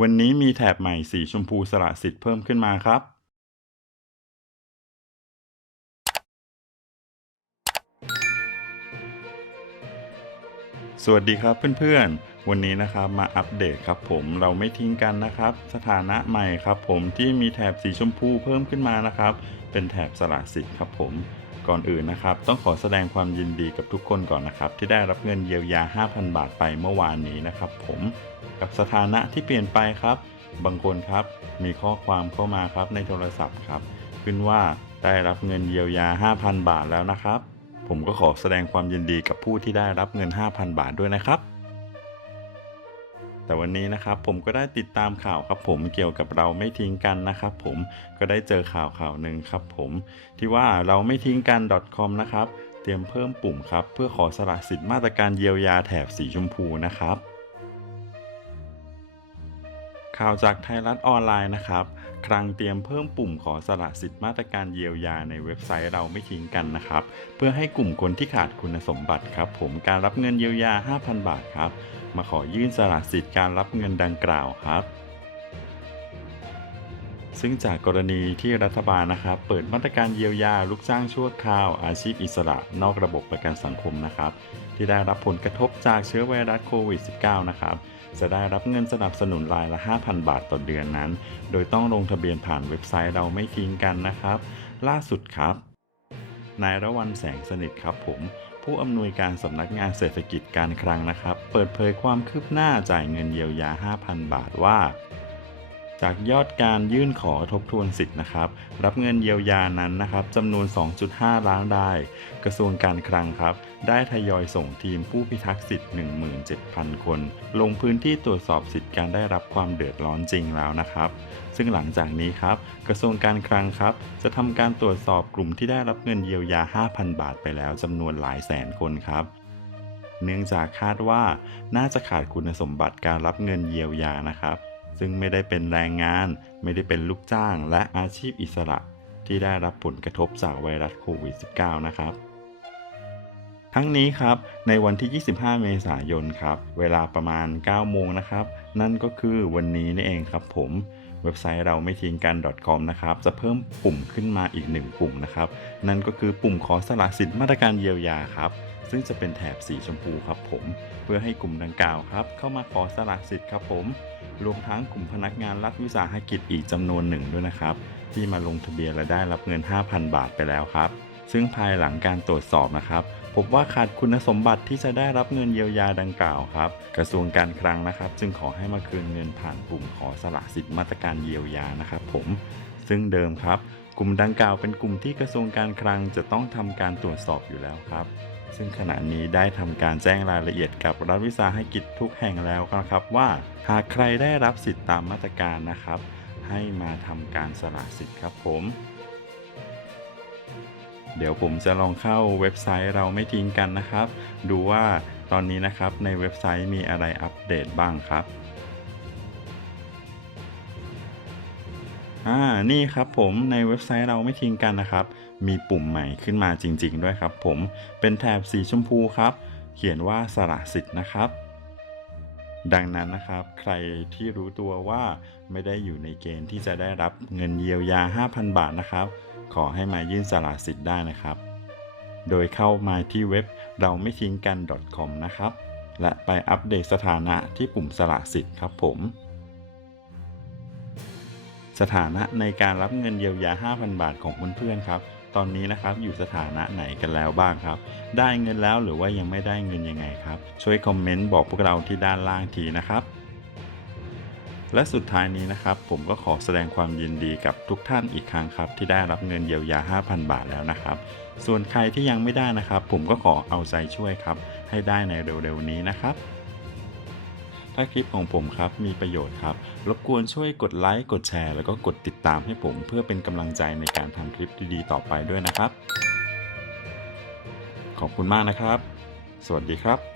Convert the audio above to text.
วันนี้มีแถบใหม่สีชมพูสละสิทธิ์เพิ่มขึ้นมาครับ สวัสดีครับเพื่อนๆ วันนี้นะครับมาอัปเดตครับผมเราไม่ทิ้งกันนะครับ สถานะใหม่ครับผมที่มีแถบสีชมพูเพิ่มขึ้นมานะครับ เป็นแถบสละสิทธิ์ครับผม ก่อนอื่นนะครับ ต้องขอแสดงความยินดีกับทุกคนก่อนนะครับ ที่ได้รับเงินเยียวยา 5,000 บาทไปเมื่อวานนี้นะครับ ผมกับสถานะที่เปลี่ยนไปครับ บางคนครับมีข้อความเข้ามาครับในโทรศัพท์ครับ ขึ้นว่าได้รับเงินเยียวยา 5,000 บาทแล้วนะครับ ผมก็ขอแสดงความยินดีกับผู้ที่ได้รับเงิน 5,000 บาทด้วยนะครับ แต่วันนี้นะครับผมก็ได้ติดตามข่าวครับผมเกี่ยวกับเราไม่ทิ้งกันนะครับผมก็ได้เจอข่าวข่าวหนึ่งครับผมที่ว่าเราไม่ทิ้งกัน .com นะครับเตรียมเพิ่มปุ่มครับเพื่อขอสละสิทธิ์มาตรการเยียวยาแถบสีชมพูนะครับข่าวจากไทยรัฐออนไลน์นะครับ ครั้งเตรียมเพิ่มปุ่มขอสละสิทธิ์มาตรการเยียวยาในเว็บไซต์เราไม่ทิ้งกันนะครับ เพื่อให้กลุ่มคนที่ขาดคุณสมบัติครับ ผมการรับเงินเยียวยา 5,000 บาทครับ มาขอยื่นสละสิทธิ์การรับเงินดังกล่าวครับ ซึ่งจากกรณีที่รัฐบาลนะครับ เปิดมาตรการเยียวยาลูกจ้างชั่วคราว อาชีพอิสระ นอกระบบประกันสังคมนะครับ ที่ได้รับผลกระทบจากเชื้อไวรัสโควิด -19 นะครับจะได้รับเงินสนับสนุนรายละ 5,000 บาทต่อเดือนนั้น โดยต้องลงทะเบียนผ่านเว็บไซต์เราไม่ทิ้งกันนะครับ ล่าสุดครับ นายระวันแสงสนิทครับผม ผู้อำนวยการสำนักงานเศรษฐกิจการคลังนะครับ เปิดเผยความคืบหน้าจ่ายเงินเยียวยา 5,000 บาทว่า จากยอดการยื่นขอทบทวนสิทธิ์นะครับ รับเงินเยียวยานั้นนะครับจำนวน 2.5 ล้านราย กระทรวงการคลังครับ ได้ทยอยส่งทีมผู้พิทักษ์สิทธิ์ 17,000 คน ลงพื้นที่ตรวจสอบสิทธิ์การได้รับความเดือดร้อนจริงแล้วนะครับ ซึ่งหลังจากนี้ครับ กระทรวงการคลังครับ จะทำการตรวจสอบกลุ่มที่ได้รับเงินเยียวยา 5,000 บาทไปแล้วจำนวนหลายแสนคนครับเนื่องจากคาดว่าน่าจะขาดคุณสมบัติการรับเงินเยียวยานะครับ ซึ่งไม่ได้เป็นแรงงาน ไม่ได้เป็นลูกจ้างและอาชีพอิสระ ที่ได้รับผลกระทบจากไวรัสโควิด -19 นะครับ ทั้งนี้ครับ ในวันที่ 25 เมษายนครับ เวลาประมาณ 9 โมงนะครับ นั่นก็คือวันนี้นี่เองครับผมเว็บไซต์เราไม่ทิ้งกัน .com นะครับ จะเพิ่มปุ่มขึ้นมาอีก1ปุ่มนะครับ นั่นก็คือปุ่มขอสละสิทธิ์มาตรการเยียวยาครับ ซึ่งจะเป็นแถบสีชมพูครับผม เพื่อให้กลุ่มดังกล่าวครับ เข้ามาขอสละสิทธิ์ครับผม รวมทั้งกลุ่มพนักงานรัฐวิสาหกิจอีกจำนวนหนึ่งด้วยนะครับ ที่มาลงทะเบียนและได้รับเงิน 5,000 บาทไปแล้วครับ ซึ่งภายหลังการตรวจสอบนะครับพบว่าขาดคุณสมบัติที่จะได้รับเงินเยียวยาดังกล่าวครับ กระทรวงการคลังนะครับ จึงขอให้มาคืนเงินผ่านปุ่มขอสละสิทธิ์มาตรการเยียวยานะครับ ผม ซึ่งเดิมครับ กลุ่มดังกล่าวเป็นกลุ่มที่กระทรวงการคลังจะต้องทำการตรวจสอบอยู่แล้วครับ ซึ่งขณะนี้ได้ทำการแจ้งรายละเอียดกับรัฐวิสาหกิจทุกแห่งแล้วนะครับว่าหากใครได้รับสิทธิตามมาตรการนะครับ ให้มาทำการสละสิทธิ์ครับผม เดี๋ยวผมจะลองเข้าเว็บไซต์เราไม่ทิ้งกันนะครับ ดูว่าตอนนี้นะครับในเว็บไซต์มีอะไรอัปเดตบ้างครับ อ่านี่ครับผมในเว็บไซต์เราไม่ทิ้งกันนะครับ มีปุ่มใหม่ขึ้นมาจริง ๆ ด้วยครับ ผมเป็นแถบสีชมพูครับ เขียนว่าสละสิทธิ์นะครับดังนั้นนะครับ ใครที่รู้ตัวว่าไม่ได้อยู่ในเกณฑ์ที่จะได้รับเงินเยียวยา 5,000 บาทนะครับ ขอให้มายื่นสละสิทธิ์ได้นะครับ โดยเข้ามาที่เว็บเราไม่ทิ้งกัน .com นะครับ และไปอัปเดตสถานะที่ปุ่มสละสิทธิ์ครับผม สถานะในการรับเงินเยียวยา 5,000 บาทของเพื่อนๆครับ ตอนนี้นะครับอยู่สถานะไหนกันแล้วบ้างครับ ได้เงินแล้วหรือว่ายังไม่ได้เงินยังไงครับ ช่วยคอมเมนต์บอกพวกเราที่ด้านล่างทีนะครับ และสุดท้ายนี้นะครับ ผมก็ขอแสดงความยินดีกับทุกท่านอีกครั้งครับ ที่ได้รับเงินเยียวยา 5,000 บาทแล้วนะครับ ส่วนใครที่ยังไม่ได้นะครับ ผมก็ขอเอาใจช่วยครับ ให้ได้ในเร็วๆนี้นะครับ ถ้าคลิปของผมครับมีประโยชน์ครับ รบกวนช่วยกดไลค์ กดแชร์ แล้วก็กดติดตามให้ผมเพื่อเป็นกำลังใจในการทำคลิปดีๆ ต่อไปด้วยนะครับ ขอบคุณมากนะครับ สวัสดีครับ